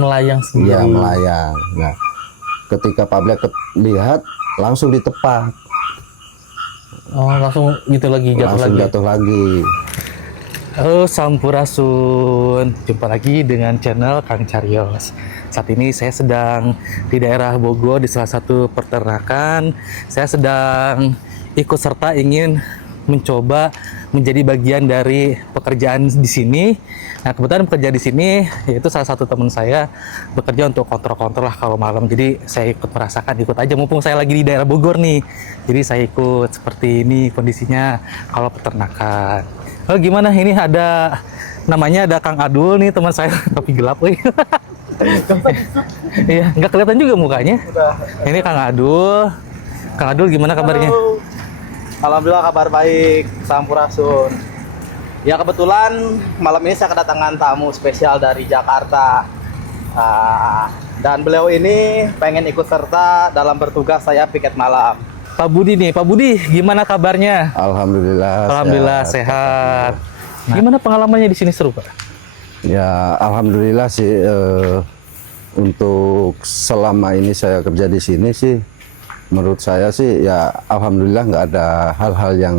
Melayang sendiri. Iya, melayang. Nah, ketika Pak Black lihat, langsung ditepak. Oh, langsung gitu lagi, jatuh Langsung lagi. jatuh lagi. Halo Sampurasun, jumpa lagi dengan channel Kang Carios. Saat ini saya sedang di daerah Bogor di salah satu peternakan. Saya sedang ikut serta ingin mencoba menjadi bagian dari pekerjaan di sini. Nah, kebetulan bekerja di sini yaitu salah satu teman saya bekerja untuk kontrol-kontrol lah kalau malam. Jadi saya ikut merasakan, ikut aja mumpung saya lagi di daerah Bogor nih. Jadi saya ikut seperti ini kondisinya kalau peternakan. Oh gimana, ini ada namanya, ada Kang Adul nih teman saya, tapi gelap weh. Iya, nggak kelihatan juga mukanya. Ini Kang Adul. Kang Adul gimana kabarnya? Halo. Alhamdulillah kabar baik, Sampurasun. Ya kebetulan malam ini saya kedatangan tamu spesial dari Jakarta. Dan beliau ini pengen ikut serta dalam bertugas saya piket malam. Pak Budi nih, Pak Budi gimana kabarnya? Alhamdulillah. Alhamdulillah sehat. Gimana pengalamannya di sini, seru Pak? Ya, alhamdulillah sih. Untuk selama ini saya kerja di sini sih, menurut saya sih ya alhamdulillah nggak ada hal-hal yang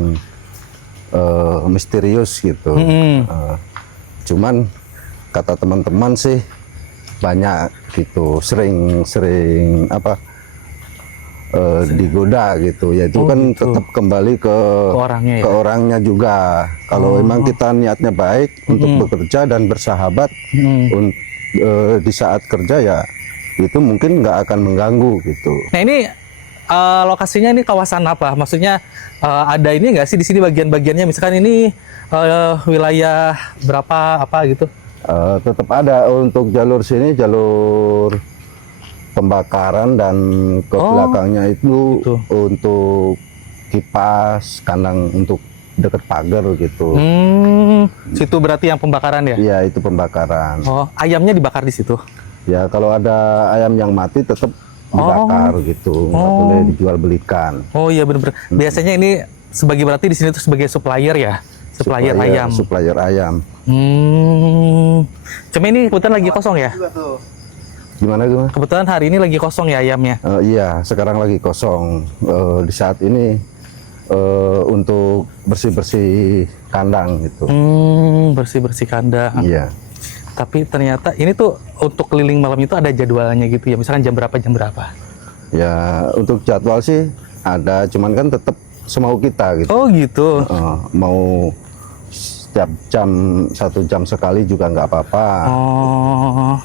misterius gitu. Cuman kata teman-teman sih banyak gitu, sering digoda gitu. Ya itu kan gitu. tetap kembali ke orangnya ya? ke orangnya juga. Kalau memang kita niatnya baik untuk bekerja dan bersahabat di saat kerja, ya itu mungkin nggak akan mengganggu gitu. Nah ini lokasinya ini kawasan apa? Maksudnya ada ini nggak sih di sini bagian-bagiannya? Misalkan ini wilayah berapa apa gitu? Tetap ada untuk jalur sini, jalur pembakaran, dan ke belakangnya itu gitu. untuk kipas, kandang untuk deket pagar gitu. Situ berarti yang pembakaran ya? Iya, itu pembakaran. Oh, ayamnya dibakar di situ? Ya kalau ada ayam yang mati tetap dibakar gitu, nggak boleh dijual belikan. Oh iya benar-benar. Biasanya ini sebagai, berarti di sini tuh sebagai supplier ya? Supplier ayam. Supplier ayam. Cuma ini kebetulan lagi kosong ya? Gimana? Kebetulan hari ini lagi kosong ya ayamnya? Iya, sekarang lagi kosong. Di saat ini untuk bersih-bersih kandang gitu. Bersih-bersih kandang. Iya. Tapi ternyata ini tuh untuk keliling malam itu ada jadwalnya gitu ya? Misalkan jam berapa, jam berapa? Ya, untuk jadwal sih ada, cuman kan tetap semau kita gitu. Oh gitu. Mau setiap jam, 1 jam sekali juga nggak apa-apa. Oh,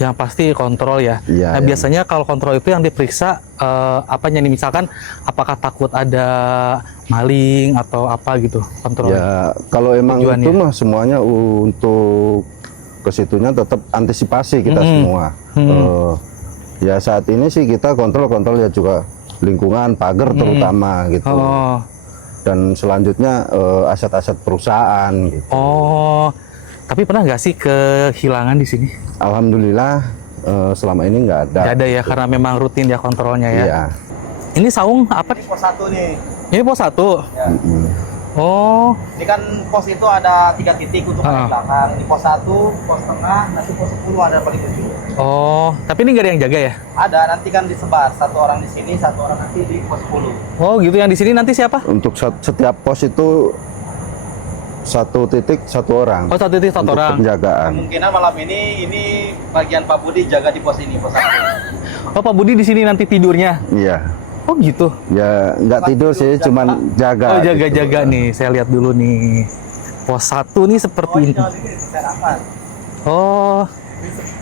yang pasti kontrol ya. Iya, Nah iya. biasanya kalau kontrol itu yang diperiksa apanya nih? Misalkan apakah takut ada maling atau apa gitu kontrol? Ya, kalau emang Tujuannya. itu mah semuanya untuk kesitunya tetap antisipasi kita semua. Ya saat ini sih kita kontrol ya juga lingkungan, pagar terutama gitu. Oh, Dan selanjutnya aset-aset perusahaan gitu. oh. Tapi pernah nggak sih kehilangan di sini? Alhamdulillah selama ini nggak ada. Nggak ada ya, karena memang rutin ya kontrolnya ya. Iya. Ini saung apa? Ini pos 1 nih. Ini pos 1. Ya. Oh, Ini kan pos itu ada 3 titik untuk paling belakang. Di pos 1, pos tengah, nanti pos 10 ada paling ujung. oh. Tapi ini nggak ada yang jaga ya? Ada, nanti kan disebar. 1 orang di sini, 1 orang nanti di pos 10. Oh gitu, yang di sini nanti siapa? Untuk setiap pos itu 1 titik 1 orang. Oh, 1 titik 1 untuk orang. penjagaan. Kemungkinan malam ini bagian Pak Budi jaga di pos ini, pos 1. Oh, Pak Budi di sini nanti tidurnya. Iya. Oh gitu. Ya nggak tidur sih, cuman jaga. Oh, jaga-jaga gitu. nih. Saya lihat dulu nih. Pos 1 nih seperti ini. Oh,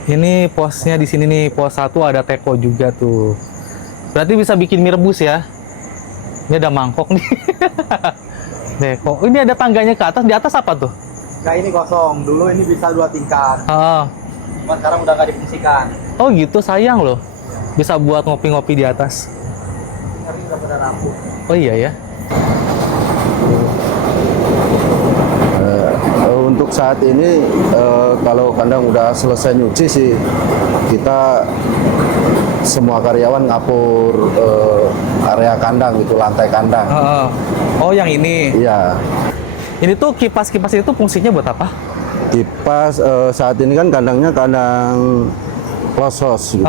ini posnya di sini nih. Pos 1 ada teko juga tuh. Berarti bisa bikin mie rebus ya. Ini ada mangkok nih. Teko. Ini ada tangganya ke atas. Di atas apa tuh? Nah ini kosong, dulu ini bisa 2 tingkat. Cuma sekarang udah nggak difungsikan. Oh gitu, sayang loh. Bisa buat ngopi-ngopi di atas. Ini udah pada rampung. Oh iya ya. Untuk saat ini kalau kandang udah selesai nyuci sih, kita semua karyawan ngapur area kandang gitu, lantai kandang. Oh yang ini. Iya. Ini tuh kipas-kipas itu fungsinya buat apa? Kipas saat ini kan kandangnya kandang close house gitu.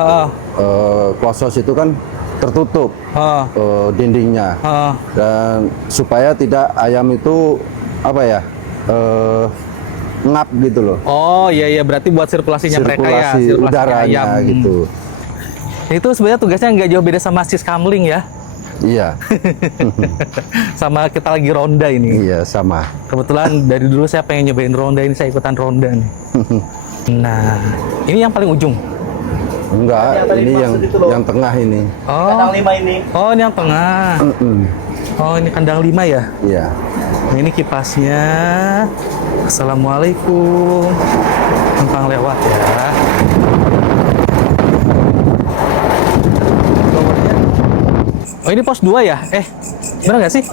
Close house itu kan tertutup dindingnya, dan supaya tidak ayam itu apa ya ngap gitu loh. Oh iya iya, berarti buat sirkulasinya mereka ya, Sirkulasi sirkulasi udaranya ayam. gitu. Itu sebenarnya tugasnya nggak jauh beda sama sis kamling ya. Iya, Sama kita lagi ronda ini. iya sama. Kebetulan dari dulu saya pengen nyobain ronda ini, saya ikutan ronda nih. Nah, ini yang paling ujung. Enggak, Yang tadi ini maksud itu loh. yang tengah ini. Kandang 5 ini. Oh ini yang tengah. Oh ini kandang 5 ya. Iya. Nah, ini kipasnya. Assalamualaikum. Numpang lewat ya. Oh ini pos 2 ya? Bener nggak sih?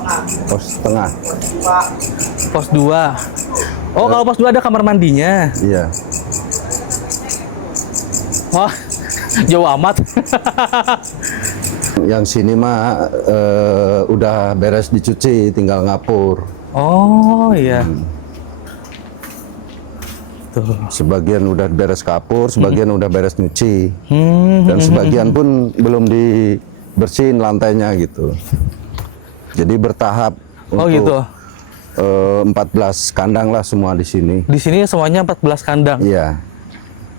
Pos tengah. Pos 2. Oh kalau pos 2 ada kamar mandinya. Iya. Wah jauh amat. Yang sini mah udah beres dicuci, tinggal ngapur. Oh iya. Tuh. Sebagian udah beres kapur, sebagian udah beres nyuci, dan Hmm. sebagian pun belum dibersihin lantainya gitu. Jadi bertahap Oh untuk gitu. 14 kandang lah semua di sini. Di sini semuanya 14 kandang. Iya,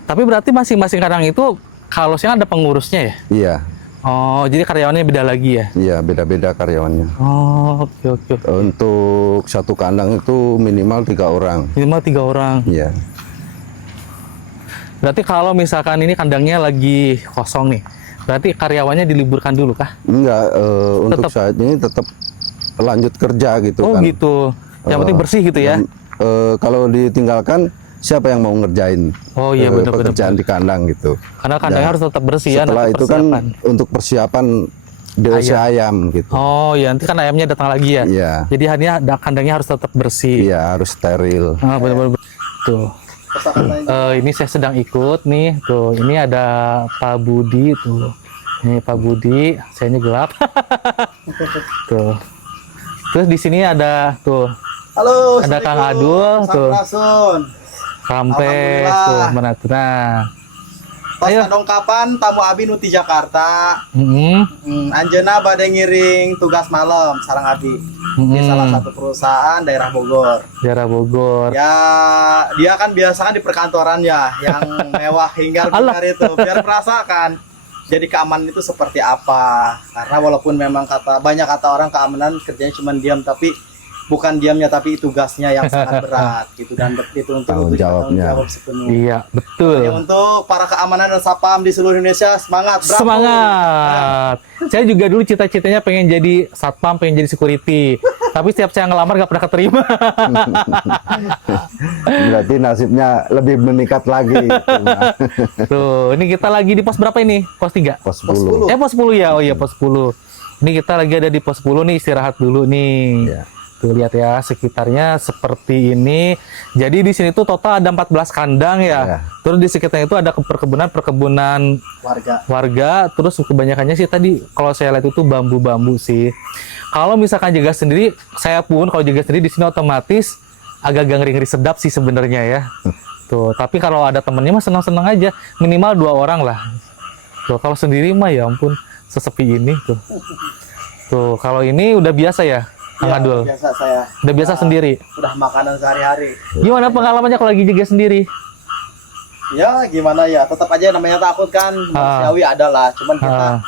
Tapi berarti masing-masing kandang itu kalau siang ada pengurusnya ya? iya, Oh, jadi karyawannya beda lagi ya? iya, beda-beda karyawannya. Oh, oke oke. Untuk satu kandang itu minimal 3 orang. Minimal 3 orang. Iya, Berarti kalau misalkan ini kandangnya lagi kosong nih, berarti karyawannya diliburkan dulu kah? enggak, untuk Tetap. saat ini tetap lanjut kerja gitu Oh kan. gitu. Yang penting bersih gitu ya? Kalau ditinggalkan, siapa yang mau ngerjain Oh iya benar-benar. pekerjaan di kandang gitu. Karena kandangnya harus tetap bersih ya. Setelah nanti itu kan persiapan. untuk persiapan DOC ayam gitu. Oh iya, nanti kan ayamnya datang lagi ya? Iya. Jadi hanya kandangnya harus tetap bersih. Iya, harus steril. Ah, benar-benar. Tuh. Ini saya sedang ikut nih. Tuh, ini ada Pak Budi tuh. Ini Pak Budi, sayanya gelap. Tuh. Terus di sini ada tuh Halo. Ada Kang Assalamualaikum. Adul, tuh. Sampurasun. Kampes Alhamdulillah. tuh Menatuna. Pas Ayo. kadongkapan tamu abi nu ti Jakarta. Hmm. Anjeuna bade ngiring tugas malam sareng abi di salah satu perusahaan daerah Bogor. Daerah Bogor. Ya, dia kan biasa kan di perkantoran ya, yang mewah hingga Alah. itu, biar merasakan jadi keamanan itu seperti apa. Karena walaupun memang banyak kata orang keamanan kerjanya cuma diam, tapi bukan diamnya tapi tugasnya yang sangat berat gitu, dan dituntut Tanggung untuk jawabnya. jawab sepenuhnya. Iya, betul. Ya, untuk para keamanan dan satpam di seluruh Indonesia, semangat, bravo. Semangat. Saya juga dulu cita-citanya pengen jadi satpam, pengen jadi security. Tapi setiap saya ngelamar gak pernah keterima. Berarti nasibnya lebih meningkat lagi. gitu, Mas. Tuh, ini kita lagi di pos berapa ini? Pos 3? Pos 10. Pos 10 ya? Oh iya, pos 10. Ini kita lagi ada di pos 10 nih, istirahat dulu nih. Iya. Tuh, lihat ya, sekitarnya seperti ini. Jadi di sini tuh total ada 14 kandang ya. Iya. Terus di sekitarnya itu ada perkebunan warga. Terus kebanyakannya sih tadi kalau saya lihat itu bambu-bambu sih. Kalau misalkan jaga sendiri, saya pun kalau jaga sendiri di sini otomatis agak ngeri-ngeri sedap sih sebenarnya ya. Tuh, tapi kalau ada temennya mah senang-senang aja. Minimal 2 orang lah. Tuh, kalau sendiri mah ya ampun, sesepi ini tuh. Tuh, kalau ini udah biasa ya, Kang Ya, Adul? biasa saya. Udah biasa sendiri. Udah makanan sehari-hari. Gimana pengalamannya kalau lagi jaga sendiri? Ya gimana ya, tetap aja namanya takut kan, manusiawi adalah. Cuman kita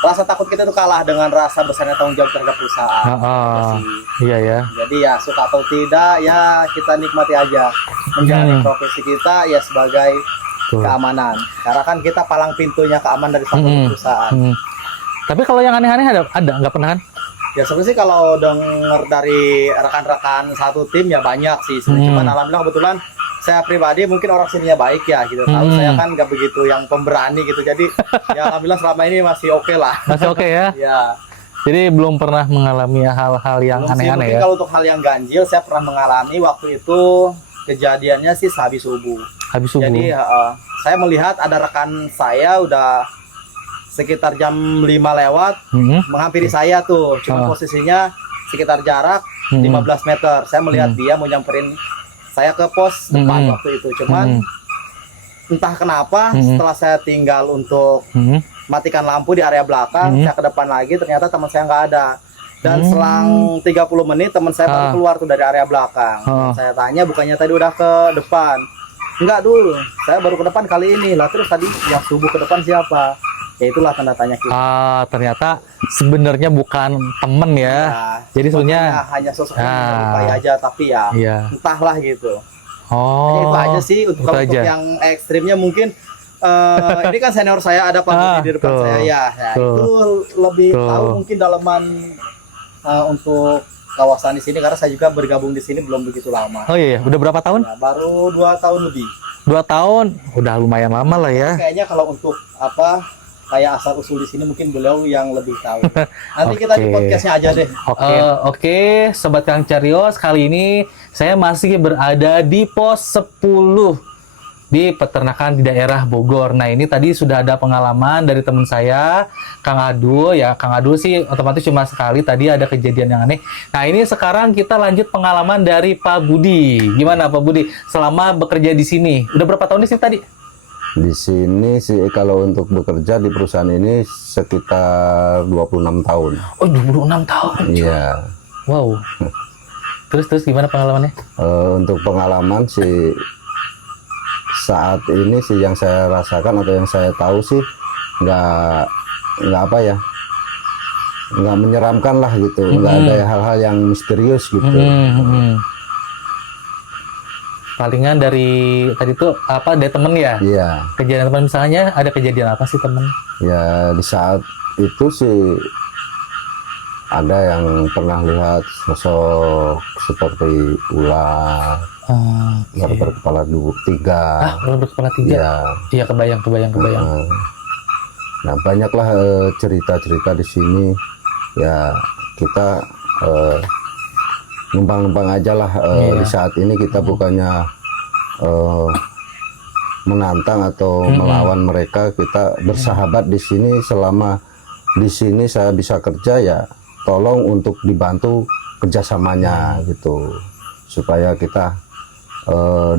rasa takut kita tuh kalah dengan rasa besarnya tanggung jawab terhadap perusahaan. Iya ya. Jadi ya suka atau tidak ya kita nikmati aja menjalani profesi kita ya sebagai Tuh. keamanan. Karena kan kita palang pintunya keamanan dari suatu perusahaan. Tapi kalau yang aneh-aneh ada nggak pernah kan? Ya sebenarnya sih kalau denger dari rekan-rekan satu tim ya banyak sih. Cuman alhamdulillah kebetulan saya pribadi mungkin orang sininya baik ya gitu. Tahu saya kan nggak begitu yang pemberani gitu. Jadi ya alhamdulillah selama ini masih oke lah. Masih oke ya? Ya. Jadi belum pernah mengalami hal-hal yang Belum sih, aneh-aneh mungkin ya? kalau untuk hal yang ganjil saya pernah mengalami waktu itu kejadiannya sih habis subuh. Habis subuh. Jadi saya melihat ada rekan saya udah sekitar jam 5 lewat menghampiri saya tuh. Cuma posisinya sekitar jarak 15 meter. Saya melihat dia mau nyamperin saya ke pos depan Hmm. waktu itu. Cuman entah kenapa setelah saya tinggal untuk matikan lampu di area belakang, saya ke depan lagi, ternyata teman saya nggak ada. Dan selang 30 menit teman saya baru keluar tuh dari area belakang. Saya tanya, bukannya tadi udah ke depan? Enggak dulu, saya baru ke depan kali ini. Lah terus tadi yang subuh ke depan siapa? Ya itulah tanda tanya kita. Ternyata sebenarnya bukan temen ya. Jadi sebenarnya hanya sosok yang menyerupai aja, tapi ya entahlah gitu. Hanya itu aja sih untuk yang ekstrimnya mungkin. Ini kan senior saya ada Pak Budi di depan saya ya. Itu lebih tahu mungkin dalaman untuk kawasan di sini karena saya juga bergabung di sini belum begitu lama. Oh iya, udah berapa tahun? Ya, baru 2 tahun lebih. 2 tahun, udah lumayan lama lah ya. Kayaknya kalau untuk kayak asal usul di sini mungkin beliau yang lebih tahu. Nanti kita di podcastnya aja deh. Oke, Sobat Kang Carios, kali ini saya masih berada di pos 10 di peternakan di daerah Bogor. Nah, ini tadi sudah ada pengalaman dari teman saya, Kang Adul. Ya, Kang Adul sih otomatis cuma sekali, tadi ada kejadian yang aneh. Nah, ini sekarang kita lanjut pengalaman dari Pak Budi. Gimana Pak Budi selama bekerja di sini? Udah berapa tahun di sini tadi? Di sini sih kalau untuk bekerja di perusahaan ini sekitar 26 tahun. Oh, 26 tahun. Iya. Wow. Terus gimana pengalamannya? Untuk pengalaman sih saat ini sih yang saya rasakan atau yang saya tahu sih nggak apa ya, nggak menyeramkan lah gitu, nggak ada hal-hal yang misterius gitu. Palingan dari tadi tuh dari temen ya? Iya. Kejadian teman, misalnya ada kejadian apa sih temen? Ya di saat itu sih ada yang pernah lihat sosok seperti ular. Ular berkepala 3. Ular berkepala 3? Iya, kebayang. Nah, banyaklah cerita-cerita di sini. Ya, kita numpang-numpang aja lah. Di saat ini kita bukannya menantang atau melawan mereka. Kita bersahabat di sini. Selama di sini saya bisa kerja, ya tolong untuk dibantu kerjasamanya gitu, supaya kita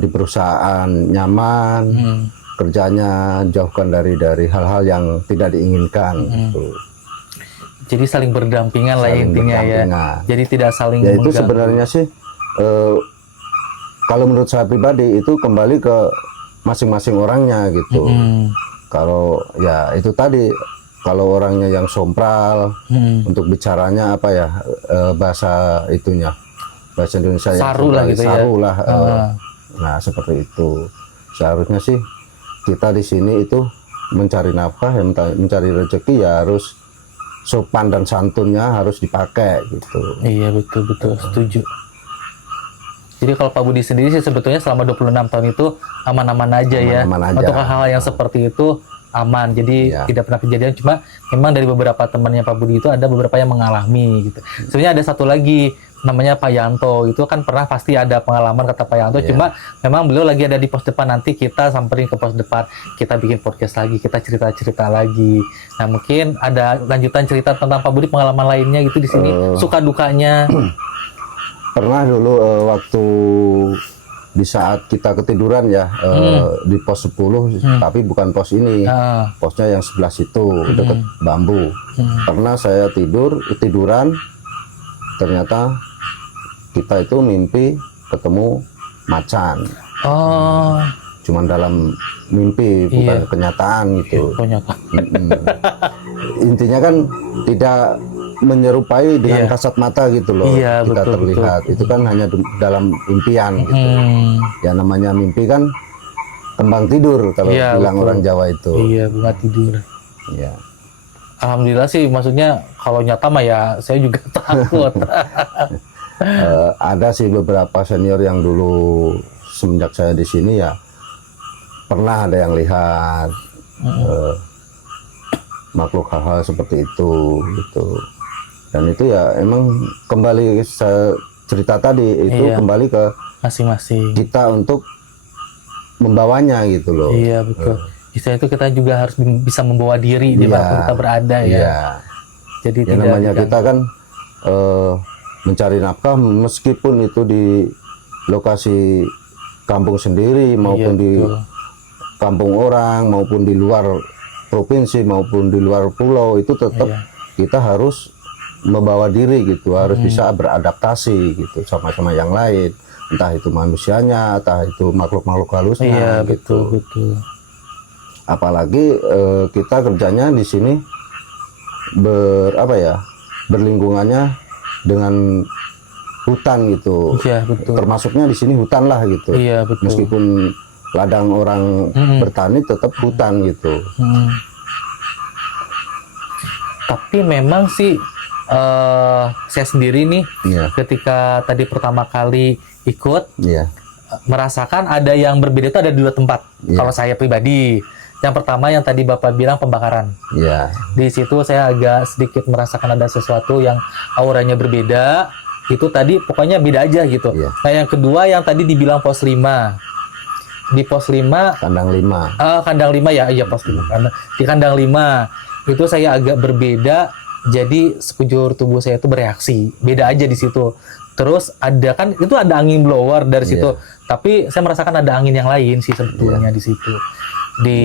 di perusahaan nyaman, kerjanya jauhkan dari hal-hal yang tidak diinginkan. Gitu. Jadi saling berdampingan lah intinya ya. Jadi tidak saling ya itu mengganggu. Sebenarnya sih kalau menurut saya pribadi itu kembali ke masing-masing orangnya gitu. Kalau ya itu tadi, kalau orangnya yang sompral untuk bicaranya apa ya, bahasa itunya, bahasa Indonesia saru lah gitu ya. Nah seperti itu. Seharusnya sih kita di sini itu mencari nafkah, mencari rezeki, ya harus sopan dan santunnya harus dipakai gitu. Iya, betul setuju. Jadi kalau Pak Budi sendiri sih sebetulnya selama 26 tahun itu aman-aman aja ya. Untuk hal-hal yang seperti itu aman. Jadi tidak pernah kejadian, cuma memang dari beberapa temannya Pak Budi itu ada beberapa yang mengalami gitu. Sebenarnya ada satu lagi namanya Pak Yanto, itu kan pernah pasti ada pengalaman kata Pak Yanto, cuma memang beliau lagi ada di pos depan, nanti kita samperin ke pos depan, kita bikin podcast lagi, kita cerita-cerita lagi. Nah, mungkin ada lanjutan cerita tentang Pak Budi, pengalaman lainnya gitu di sini, suka dukanya. Pernah dulu waktu di saat kita ketiduran ya, di pos 10, tapi bukan pos ini, posnya yang sebelah situ, dekat bambu. Pernah saya tiduran, ternyata kita itu mimpi ketemu macan. Cuman dalam mimpi, bukan kenyataan gitu. Intinya kan tidak menyerupai dengan kasat mata gitu loh. Kita terlihat itu kan hanya dalam impian gitu. Ya namanya mimpi kan kembang tidur kalau bilang orang Jawa itu. Iya, bunga tidur. Iya. Alhamdulillah sih, maksudnya kalau nyata mah ya saya juga takut. Ada sih beberapa senior yang dulu semenjak saya di sini ya pernah ada yang lihat makhluk hal-hal seperti itu gitu. Dan itu ya emang kembali saya cerita tadi itu kembali ke masing-masing kita untuk membawanya gitu loh. Iya, betul. Istilah itu kita juga harus bisa membawa diri di mana kita berada ya. Jadi ya, namanya kita kan mencari nafkah meskipun itu di lokasi kampung sendiri maupun Iya, di betul. kampung orang maupun di luar provinsi maupun di luar pulau itu tetap Iya. kita harus membawa diri gitu, harus bisa beradaptasi gitu sama-sama yang lain, entah itu manusianya, entah itu makhluk-makhluk Iya, halusnya betul, gitu. betul. Apalagi kita kerjanya di sini berlingkungannya dengan hutan gitu. Iya, betul. Termasuknya di sini hutan lah gitu. Iya, betul. Meskipun ladang orang bertani tetap hutan gitu. Hmm. Tapi memang sih saya sendiri nih Iya, ketika tadi pertama kali ikut iya, merasakan ada yang berbeda itu ada di dua tempat. Iya. Kalau saya pribadi, yang pertama yang tadi Bapak bilang pembakaran. iya, Di situ saya agak sedikit merasakan ada sesuatu yang auranya berbeda. Itu tadi pokoknya beda aja gitu. Iya. Nah, yang kedua yang tadi dibilang pos 5. Di pos 5 kandang 5. kandang 5 ya, iya pos 5. Di kandang 5 itu saya agak berbeda, jadi sekujur tubuh saya itu bereaksi. Beda aja di situ. Terus ada kan itu ada angin blower dari situ. Iya. Tapi saya merasakan ada angin yang lain sih sebetulnya di situ. Di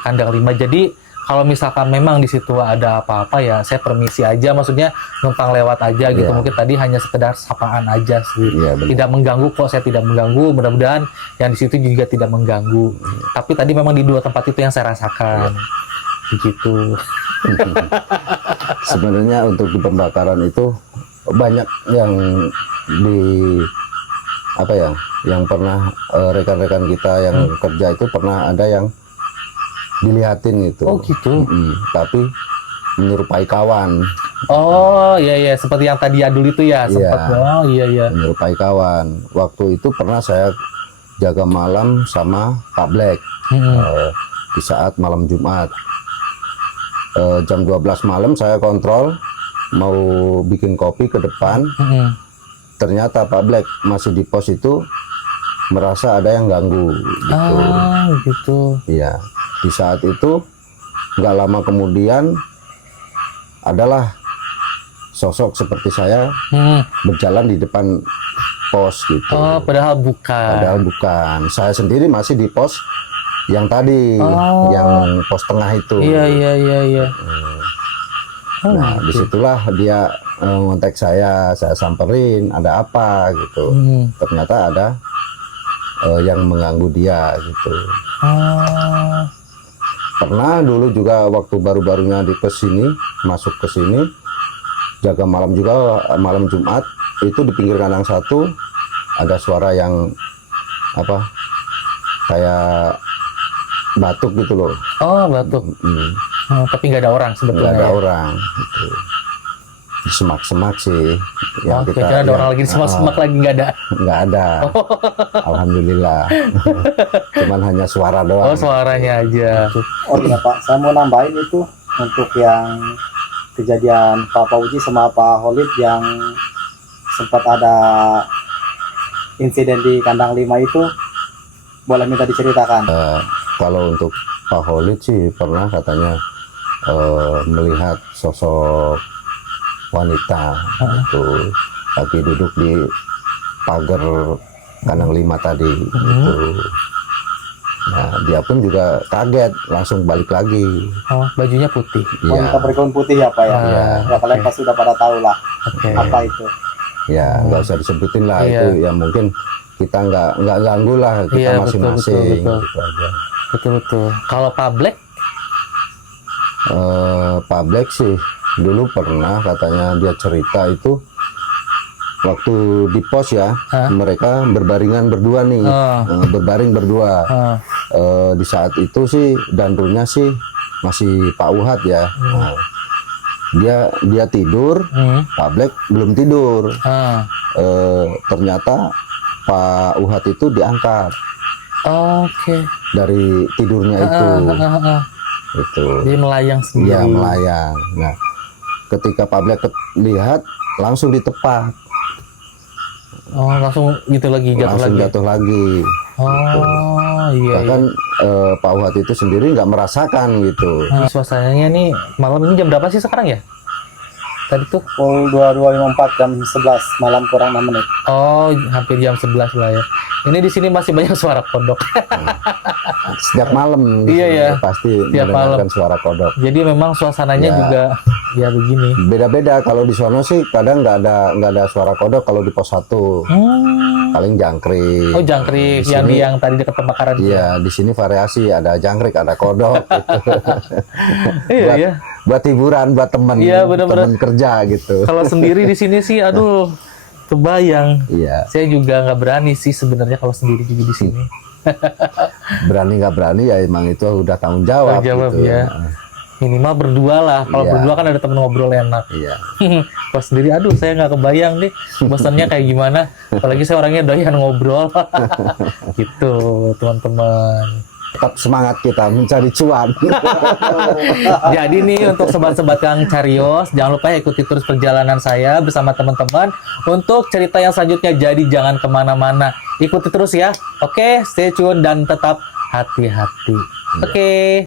kandang 5. Jadi kalau misalkan memang di situ ada apa-apa ya saya permisi aja, maksudnya numpang lewat aja gitu. Iya. Mungkin tadi hanya sekedar sapaan aja sih. Iya, benar. Tidak mengganggu kok, saya tidak mengganggu. Mudah-mudahan yang di situ juga tidak mengganggu. Tapi tadi memang di dua tempat itu yang saya rasakan. Begitu. Sebenarnya untuk di pembakaran itu banyak yang di yang pernah rekan-rekan kita yang kerja itu pernah ada yang dilihatin gitu. Oh gitu. Tapi menyerupai kawan, Oh iya iya, seperti yang tadi Adul itu ya, sempat. Iya. Oh iya iya. menyerupai kawan. Waktu itu pernah saya jaga malam sama Pak Black di saat malam Jumat. Jam 12 malam saya kontrol mau bikin kopi ke depan. Ternyata Pak Black masih di pos itu merasa ada yang ganggu gitu. Ah gitu. Iya. Di saat itu nggak lama kemudian adalah sosok seperti saya berjalan di depan pos gitu. Oh padahal bukan. Padahal bukan. Saya sendiri masih di pos yang tadi, yang pos tengah itu. Iya iya iya iya. Nah, disitulah dia ngontek saya samperin, ada apa gitu. Ternyata ada yang mengganggu dia gitu. Pernah dulu juga waktu baru-barunya di kesini, masuk ke sini, jaga malam juga, malam Jumat, itu di pinggir kandang 1, ada suara yang kayak batuk gitu loh. Oh batuk. Tapi nggak ada orang sebetulnya. Nggak ada ya? orang gitu. Di semak-semak sih. Oke, kira ada orang lagi di semak-semak lagi nggak ada. Nggak ada. Alhamdulillah. Cuman hanya suara doang. Oh suaranya aja. Oh iya Pak, saya mau nambahin itu untuk yang kejadian Pak Fauzi sama Pak Holid yang sempat ada insiden di kandang 5 itu, boleh minta diceritakan? Kalau untuk Pak Holid sih pernah katanya melihat sosok wanita itu lagi duduk di pagar kandang 5 tadi gitu. Nah, dia pun juga kaget, langsung balik lagi. Oh bajunya putih. Iya, Wanita bergaun putih ya Pak ya? Iya. Ya kalian pasti udah pada tahu lah Oke. apa itu. ya nggak usah disebutin lah Iya. itu ya mungkin kita nggak ganggu lah kita Iya, betul, masing-masing betul. gitu aja. Betul betul. Kalau Pak Black, Pak Black sih dulu pernah katanya dia cerita itu waktu di pos ya, mereka berbaringan berdua nih, berbaring berdua. Di saat itu sih danrunya sih masih Pak Uhad ya. Nah, dia tidur, Pak Black belum tidur. Ternyata Pak Uhad itu diangkat Oke. dari tidurnya itu. Dia melayang sendiri. Iya melayang. Nah, ketika Pak Black lihat langsung ditepak, Oh langsung gitu lagi jatuh langsung lagi. jatuh lagi. Oh iya. Bahkan Pak Uhad itu sendiri nggak merasakan gitu. Suasananya nih malam ini jam berapa sih sekarang ya? tadi tuh? Pukul 22.54 jam 11 malam kurang 6 menit. Oh, hampir jam 11 lah ya. Ini di sini masih banyak suara kodok. Setiap malam di Iya, sini ya. pasti Setiap mendengarkan malam. suara kodok. Jadi memang suasananya Ya. juga ya begini. Beda-beda, kalau di sono sih kadang nggak ada suara kodok kalau di pos 1. Paling jangkrik. Oh, jangkrik Di yang sini- yang tadi dekat pemakaran. Iya, di sini variasi, ada jangkrik, ada kodok gitu. Iya, buat, iya. buat hiburan, buat temen, Iya, benar-benar. temen kerja gitu. Kalau sendiri di sini sih, aduh, kebayang. Iya, Saya juga nggak berani sih sebenarnya kalau sendiri juga di sini. berani nggak berani ya emang itu udah tanggung jawab, Tanggung jawab, gitu. ya. Minimal berdua lah. Kalau Iya. berdua kan ada temen ngobrol enak. Iya. Kalau sendiri, aduh, saya nggak kebayang nih bosannya kayak gimana. Apalagi saya orangnya doyan ngobrol. Gitu, teman-teman. Tetap semangat kita mencari cuan. Jadi nih untuk sobat-sobat Kang Carios, jangan lupa ikuti terus perjalanan saya bersama teman-teman untuk cerita yang selanjutnya. Jadi jangan kemana-mana, ikuti terus ya. Oke, stay tune dan tetap hati-hati. Oke.